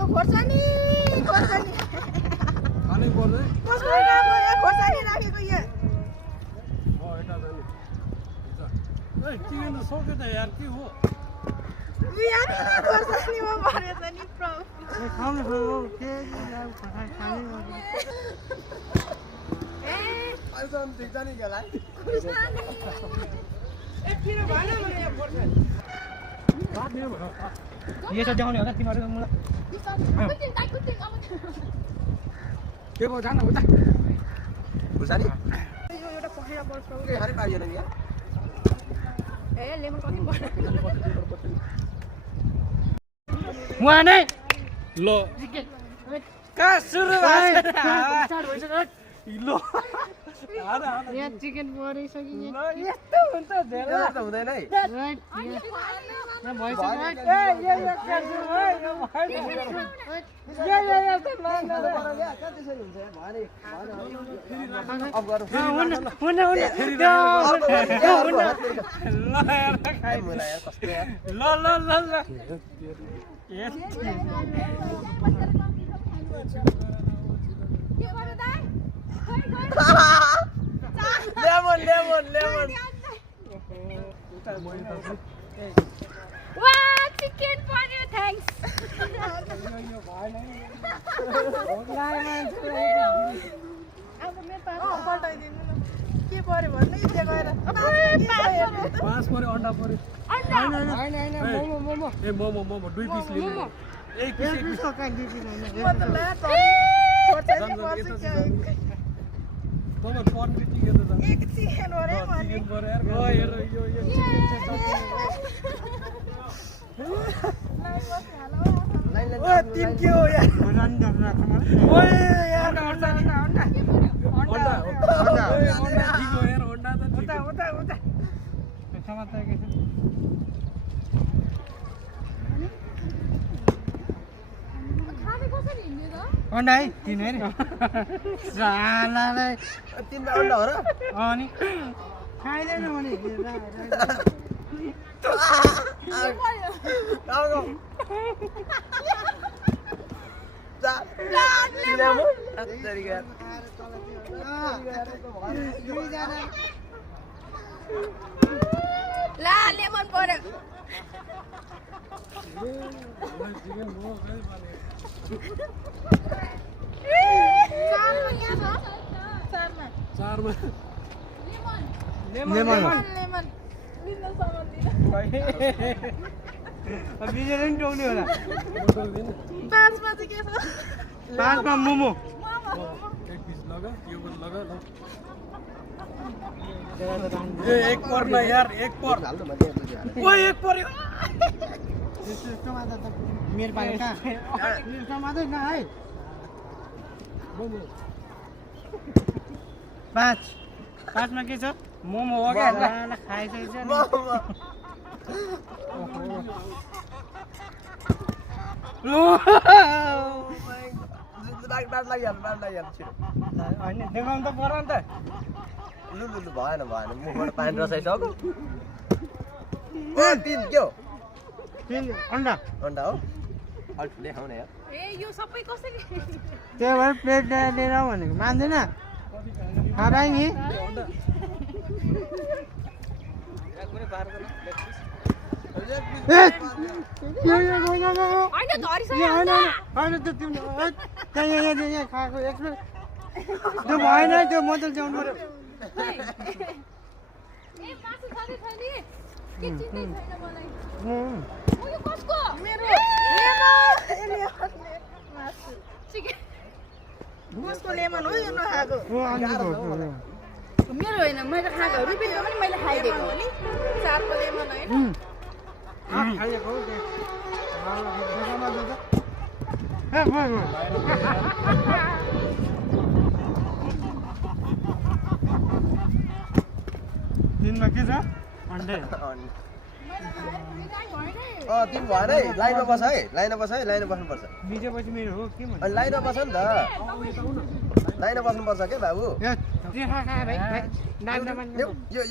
को खोर्सानी खोर्सानी खानै पर्दैन कसको नाम हो यहाँ खोर्सानी राखेको यहाँ यता जाने ए चिकन त सक्यो त यार के हो यहाँ खोर्सानीमा परेछ नि खाउनु के खाने आइसम्म ठिक छ नि केलाई एकतिर भन मलाई यहाँ खोर्सानी यो चाहिँ देखाउने होला तिमीहरू मलाई के भयो जान उता खुर्सानी यो एउटा पखेरा पर्छ के खाने पाइएन नि ए लेमन कति पर्छ वहाँ नै ल कहाँ सुरु भयो लो यहाँ चिकन परिसक्यो यस्तो हुन्छ धेरै त हुँदैन है लेमन वाह चिकन पर्यो थ्याङ्क्स अब मेरो पल्टाइदिनु न के पर्यो भन्नु इच्छा गएर पाँच पर्यो अन्डा पर्यो मोमो ए मोमो 2 पिस लिनु एक पिस तँलाई पर्ने चिकन त एक चिकन हो रे भने चिकन पर्यो यार हेर यो चिकन चाहिँ ओ तीन के हो यार ओए यार अन्डा ठीक हो यार अन्डा त ठीक उता समाचार के छ अन्डा है तिन हेरे सालालाई तीनटा अन्डा हो र अनि खाइदैन भने ला लेमन पर्यो चारमा लेमन बिजेर नि टोक्ने होला पाँचमा चाहिँ के छ पाँचमा मोमो एक पिस लगा यो पनि लगा ल ए एक पर्न यार एक पर ओ एक पर्यो टमाटर त मेरो पायो कहाँ टमाटर कहाँ है पाँचमा के छ मोमो हो क्या खाइसकेछ होइन देखाउनु त पर्यो नि त लु भएन मुखबाट पानी रसाइसक्यो ओ तीन के हो अन्डा अन्डा हो अलि देखाउने यार ए यो सबै कसरी त्यही भएर प्लेट लिएर आऊ भनेको मान्दैन खाँदा नि होइन होइन त्यो तिम्रो यहाँ खाएको एक्सप्रेस त्यो भएन त्यो मजाले ल्याउनु पर्यो ए मासु खाँदै छ नि के चिन्दै छैन मलाई उम्। ओ यो कसको मेरो मासु चिकन कसको लेमन हो यो नखाएको ओ अन्डीको हो। मेरो होइन मैले खाएको रुपियाँको पनि मैले खाइदिएको हो नि चारको लेमन होइन खाइएको हो त्यो। देखाउन दिन्छ। ए, भयो। दिनमा के छ अन्डे तिमी भएन है लाइनमा बस है लाइनमा बस्नुपर्छ बिजेपछि मेरो हो के भन्नु अनि लाइनमा बस नि त लाइनमा बस्नुपर्छ के बाबु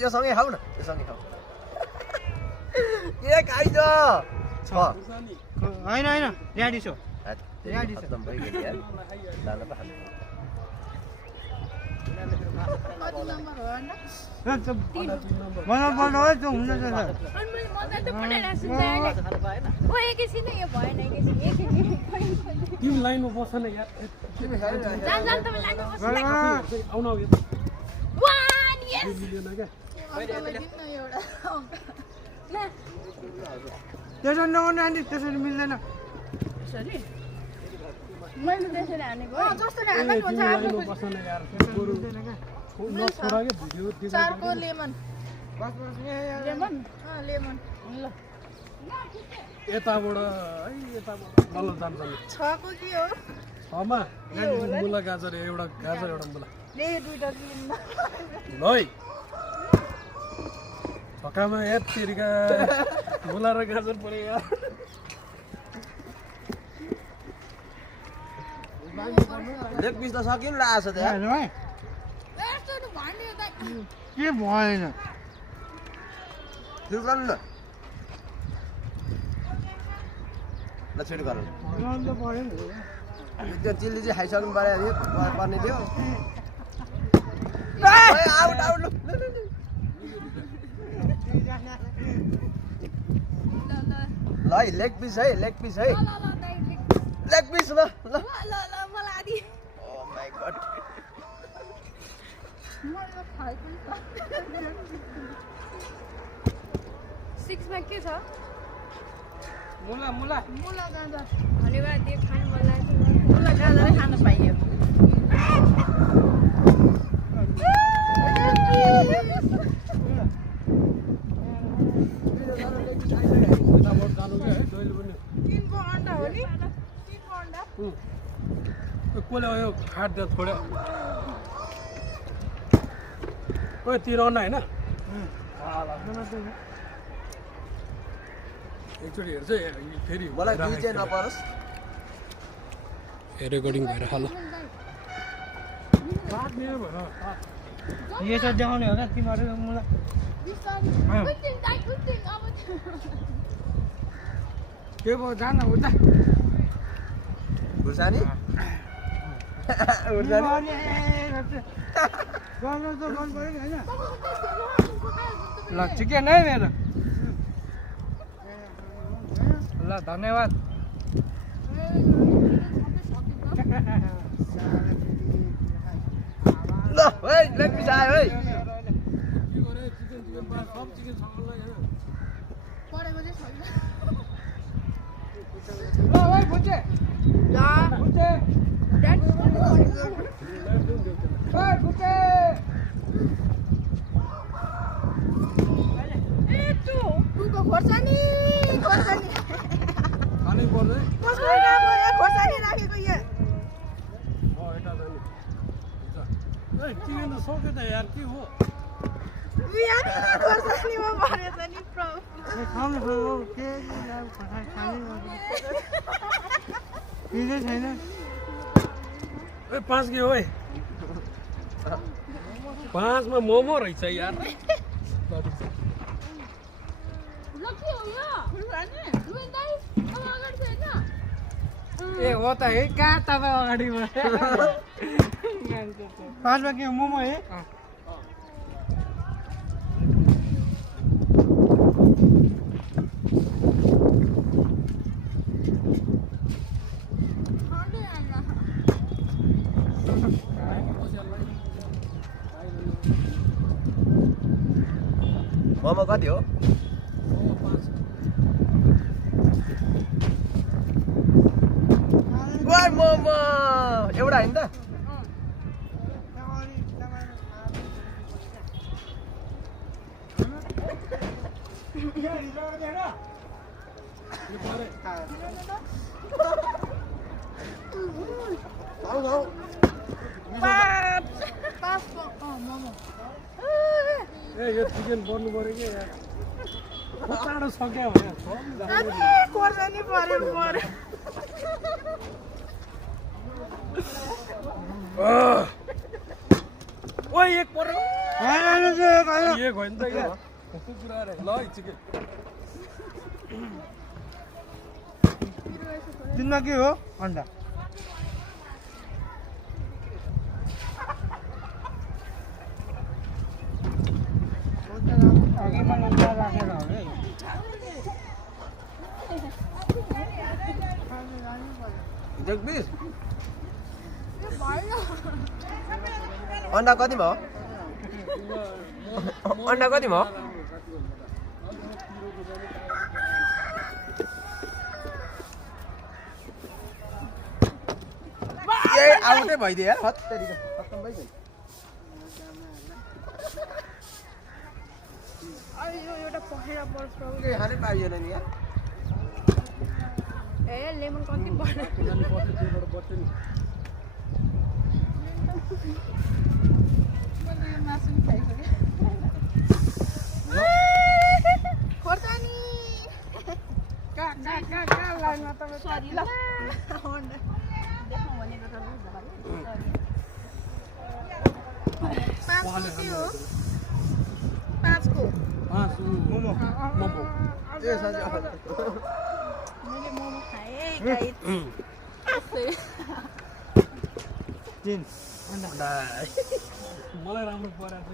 यो सँगै खाऊ न यो सँगै खाऊ के खाइज होइन ल्याडिस हो खत्तम भइगयो यार जान त हाल्नु कति नम्बर हो अन्त? मलाई बनाऊ त्यो हुँदैन अनि मैले त पठाइरहेको छु नि अहिले। ओ एकैछिन यो भएन एकैछिन। तिमी लाइनमा बस न यार जान तपाईँ लाइनमा बस्नु। आउन आउ वान यस। मिलेन क्या अङ्कललाई दिनु न एउटा अङ्क। ल त्यसो नगर्नु आन्टी त्यसरी मिल्दैन सरी मैले त्यसरी हानेको हो। जसरी हान्दा नि हुन्छ लाइनमा आफ्नो बस न यार बरु नछोडा के भिडियो चारको लेमन बस बस लेमन लेमन ल यताबाट है यताबाट बल्ल जान्छ नि छको के हो? छमा मुला गाजर एउटा गाजर एउटा मुला ले दुईटा किन्दा ल है छक्कामा यार तेरिका मुला र गाजर पऱ्यो यार लेग पिस त सकिन लाछ त यार यस्तो त भन्ने त के भएन सुरु गर्नु न ल छिटो गरौँ अन्त पऱ्यो नि त्यो चिल्ली चाहिँ खाइसक्नु पर्यो पर्ने थियो आउट आउट ल है लेग पिस है लेग पिस है लेग पिस ल ल मलाई आदि ओ माय गॉड मलाई खाइ पनि सिक्समा के छ? मुला मुला मुला गाजर भनेर त्यो खानु मन लाग्छ। मुला गाजरै खान पाइयो। यताबाट जानु क्या है जहिले पनि तिनको अन्डा हो नि? तिनको अन्डा कसले यो खाट छोड्यो ओए तिर अन्डा होइन एकचोटि हेर्छ फेरि मलाई दुई चाहिँ नपरोस् रेकर्डिङ भएर हाल यो चाहिँ देखाउने हो क्या तिमीहरू मुला के भयो जान उता खुर्सानी गर्नु त मन पऱ्यो नि होइन ल ठिकै नै मेरो ल धन्यवाद ल है लेग पिस आयो है परेको चाहिँ छैन। ल भाइ बुझे ल बुझे ड्याड भाइ बुझे ए टुको खोर्सानी खोर्सानी खानै पर्छ है कसको नाम हो यो खोर्सानी राखेको यो? यता जानु ए चिकन त सक्यो त यार के हो बिहान खोर्सानीमा परेछ नि प्रभु। खाउँ खाउँ के खाने छैन ए 5 के हो है 5 मा मोमो रहेछ यार ए हो त है कहाँ तपाईँ अगाडि पाँचमा के मोमो है मोमो कति हो वाह मोमो एउटा होइन त मोमो ए यो चिकन बन्नु पर्यो कि यार चाँडो सक्यो भने खोर्सानी पऱ्यो पऱ्यो ओ एक पर्यो एक होइन त क्या कस्तो कुरा अरे ल है चिकन तिनमा के हो अन्डा अघिमा लम्बा राखेर हो है जगदीश अन्डा कति भयो अन्डा कति भयो ए आउटै भइदियो यार हत्तेरीको खत्तम भइगयो यो एउटा पखेरा पर्छ के खानै पाइएन नि यार ए लेमन कति पर्छ मासु खाइसक्यो खोर्सानी कहाँ लाइनमा तपाईँ सरी ल देख्नु भनेको त पाँचको मोमो ए साँच्चै मैले मोमो खाएँ गाइस तीन अन्डा मलाई राम्रो परेको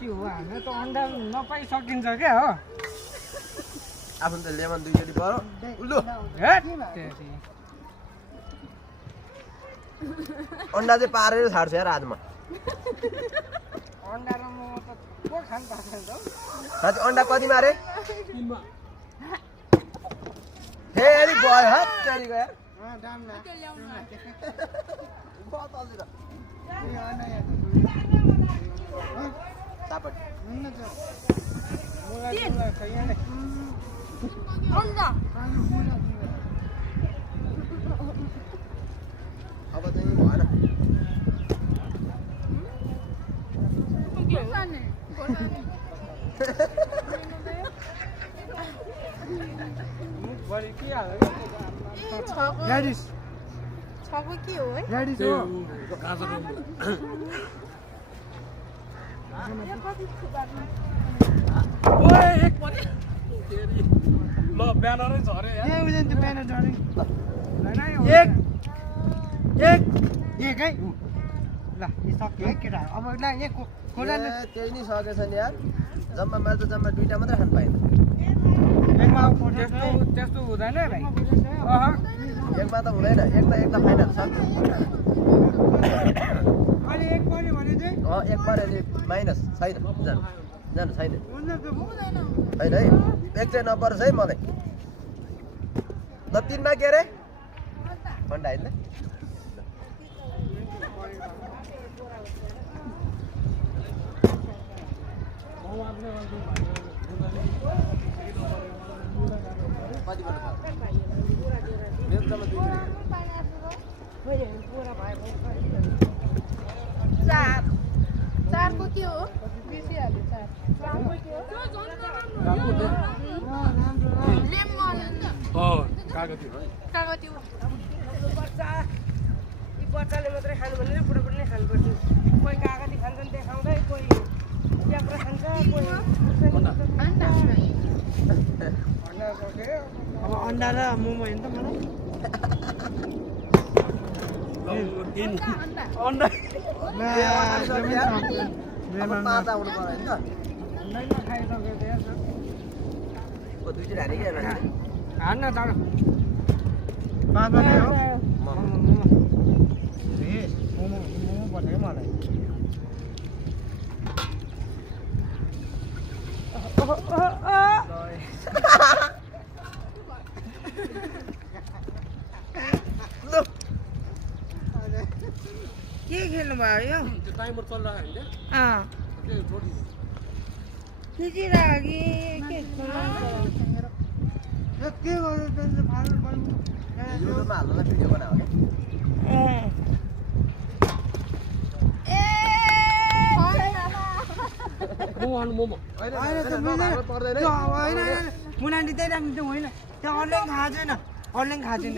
के हो हामी त अन्डा नपाइ सकिन्छ क्या हो आफ्नो त लेमन दुईचोटि पऱ्यो उल्लु अन्डा चाहिँ पारेर छाड्छ यार हातमा अन्डा र मोमो त को खान पाएको त साँच्चै अन्डा कति मारे फेरि गयो हत्तेरीको यार दाम न सापट अब चाहिँ भएन ल्याडिस छको के हो है ल्याडिस हो ल ब्यानरै झरे यार ए उजन त्यो ब्यानर झरे एक है ल यो सक्यो है केटा अब ल एक खोला त्यही नै सकेछ नि यार जम्मा मैले त जम्मा दुईटा मात्रै खानु पाएँ एकमा त्यस्तो हुँदैन भाइ एकमा त हुँदैन एक त फाइनल सक्यो अहिले एक पऱ्यो भने चाहिँ एक पऱ्यो नि माइनस छैन जानु जानु छैन हुन्छ त्यो होइन है एक चाहिँ नपरोस् है मलाई ल तिनमा के अरे अन्डा होइन कति पर्छ मेरो जम्मा चारको के हो बिर्सिहाल्यो चारको के हो लेमन कागती कागती यी बच्चाले मात्रै खानु भने बुढाबुढीले खानुपर्छ कोही कागती खान्छन् देखाउँदै कोही च्याप्रा खान्छ कोही अब अन्डा र मोमो हेर्नु त मलाई अन्डा पाँचवटा हुनु पर्यो होइन खाइसक्यो दुईचोटि हाने कि हान्न चाँडो पाँचमा नै हो मोमो पर्छ क्या मलाई के खेल्नु भयो यो त्यो टाइमर चलिरहेको होइन त्यो छोडी खिचिरहेको कि के गर्नु युट्युबमा हाल्नुलाई भिडियो बनायो मोमो मोमो मुनानी त्यही राख्नु होइन त्यो अनलाइन खाएको छैन अनलाइन खाएको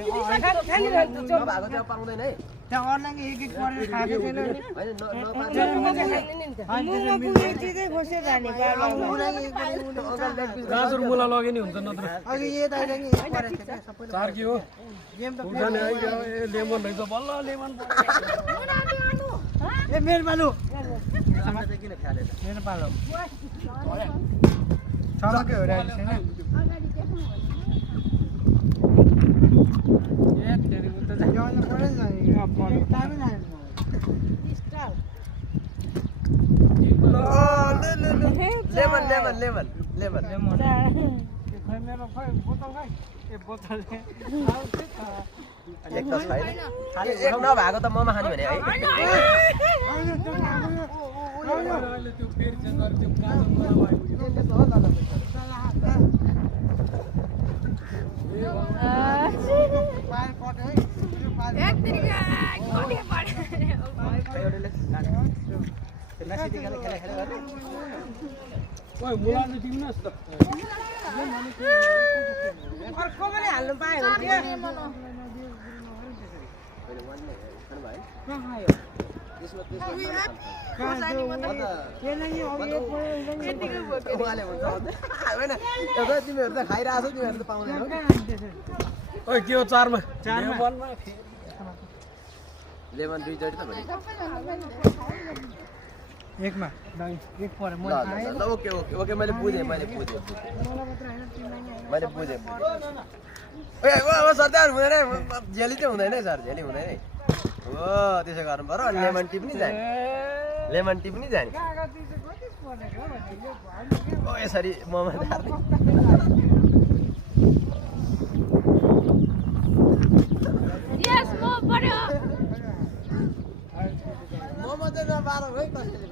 छैन नभएको चाहिँ पाउँदैन है त्यहाँ अरूलाई एक एक परेर खाएको छैन भने होइन गाजर मुला लगे नि हुन्छ नत्र अघि यो दाइले परेको थियो क्या सबै 4 के हो गेम त उठाने आइयो ए लेमन रहेछ बल्ल लेमन ए मेरो पालो चाहिँ किन फ्यालेर मेरो पालो चलकै हो रहेछ हैन ए तेरी उता चाहिँ जानु पर्यो नि टाइमै लाग्यो लेमन लेमन लेमन लेमन खै मेरो खै बोतल खै ए बोतल एक त छैन एक नभएको त ममा खाने भने है अहिले त्यो फेरि चेन्ज गरेर त्यो गाजर मुला ओइ मुला चाहिँ दिनुहोस् त अर्को पनि हाल्नु पाए हुन्थ्यो तिमीहरू त खाइरहेको छौ तिमीहरू त पाउँदैनौ ओइ के हो 4 मा लेमन 2 जडी त भने एकमा एक परे म खाएँ ल ओके ओके ओके मैले बुझेँ मलाई मात्र हैन तिमीलाई बुझेँ ए ओ सत्यार हुँदैन जेली चाहिँ हुँदैन है सर जेली हुँदैन है हो त्यसो गर्नु पर्यो लेमन टी पनि जाने लेमन टी पनि जाने ओ यसरी मोमो झार्ने यस म पर्यो मोमो चाहिँ नपारो है कसैले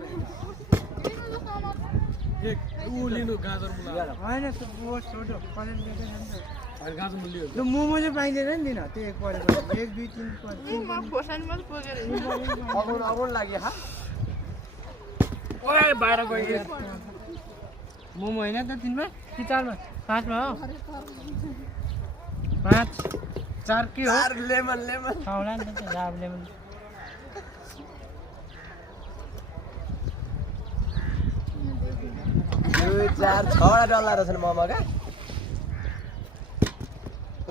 एक उ लिनु गाजर मुला हैन त्यो बोस छोटो कलेन दिँदैन नि त अनि गाजर मुला लियो त्यो मोमो चाहिँ पाइँदैन नि दिन त्यो एक परेको 1 2 3 अगाउन अगाउन लाग्यो हा ओए बाहिर गयो मोमो हैन त तिनमा कि 4 मा 5 मा हो 5 4 के हो चार लेमन लेमन खाउला नि त जाब लेमन 2 4 6 वटा डल्ला रहेछन् मोमोका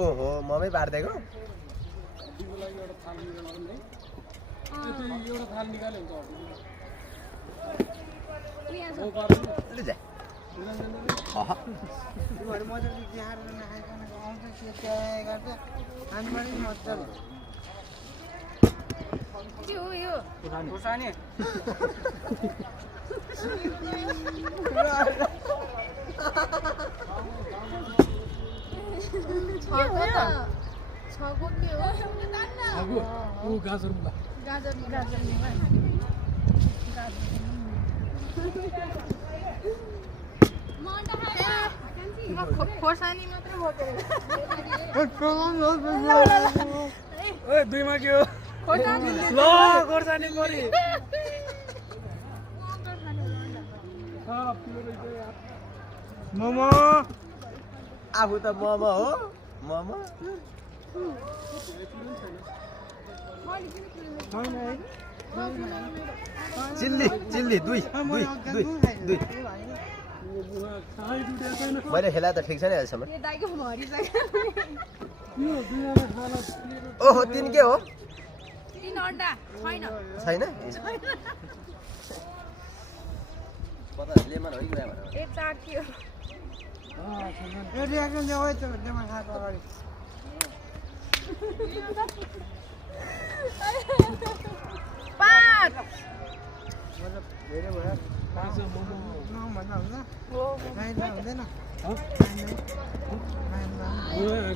ओहो ममै पार्दिएको एउटा थाल निकाल्यो लु जा अह तिमीहरु मजाले तिहार नखाइकन आउँछ के गर्छ हामी पनि मजाले के हो यो खुर्सानी छको के हो उ गाजर मुला गाजर खोर्सानी मात्रै बोकेर ओए 2 मा के हो ल खोर्सानी मरि मोमो आफू त मोमो हो मोमो चिल्ली चिल्ली 2 मैले खेला त ठिक छ नि अहिलेसम्म यो दाइको भरि ओहो 3 के हो 3 अन्डा छैन छैन लेमन हो कि भनेर ए चाक्यो ए रियाक्सन देऊ है त्यो देमा खाएको अगाडि पाँच मतलब धेरै भयो पाँच मोमो नभन्दा हुन्छ खाइँदा हुँदैन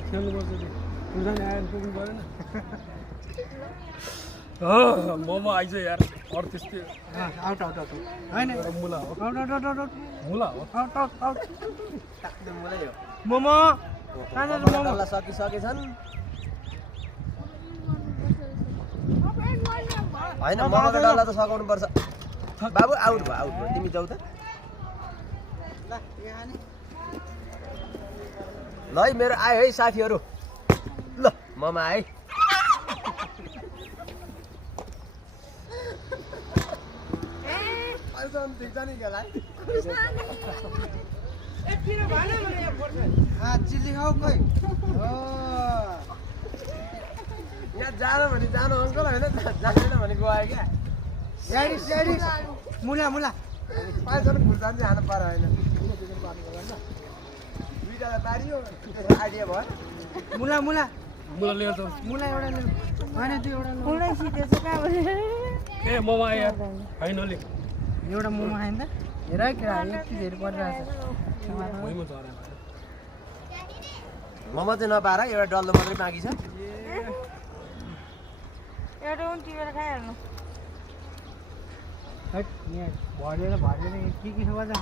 खेल्नुपर्छ खुर्सानी आएर पुग्नु परेन मोमो आइज यार अरू त्यस्तै आउट होइन मुला हो आउट मुला हो मुलै हो मोमो कहाँ मोमो डल्ला सकिसकेछन् होइन मोमोको डल्ला त सघाउनु पर्छ बाबु आउट भयो तिमी जाऊ त ल है मेरो आयो है साथीहरू ल मोमो आए चिल्ली खाऊ खोइ यहाँ जानु भने जानु अङ्कल होइन जाँदैन भने गयो क्या स्याडिस मुला मुला पाँचजना खुर्सानी चाहिँ हाल्नु पर्यो होइन दुईजना पारियो आइडिया भयो मुला मुला मुला लिएर त मुला एउटा ल्याऊ होइन त्यो एउटा ल्याऊ पुरै सिधै छ कहाँबाट ए मोमो आयो फाइनली एउटा मोमो खायो नि त हेर केटा एक चिजहरू परिरहेको भुइँमा झरे मोमो चाहिँ नपाएर एउटा डल्लो मात्रै बाँकी छ एउटा पनि टिपेर खाइहाल्नु हट यहाँ भरेर के गर्दा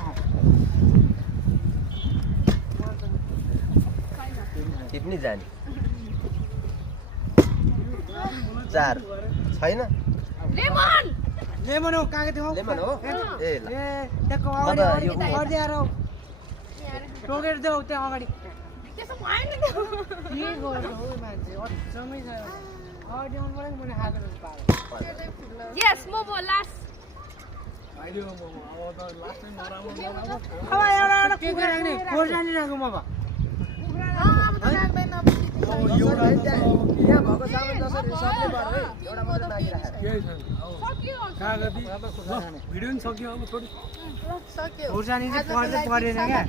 टिप्नी जाने 4 छैन लेमन लेमन हो कहाँ थियो लेमन हो ए ल ए त्यहाँको अगाडि गर्दै आएर टोकेर देऊ त्यहाँ अगाडि त्यसो भएन नि के गर्नु हो मान्छे अचम्मै छ अगाडि आउनु पर्यो नि मैले खाएको पाएँ यस मोमो लास्ट आइदियो मोमो अब त लास्ट टाइम नराम्रो अब एउटा के राख्ने खोर्सानी राखौँ अब अब त राख्दैन एउटा यहाँ भएको सामान जसरी सबै पर्यो है एउटा मात्रै बाँकी राखेर केही छैन अब सक्यो कागती ल भिडियो पनि सक्यो अब थोरै सक्यो खोर्सानी चाहिँ पर्दै परेन क्या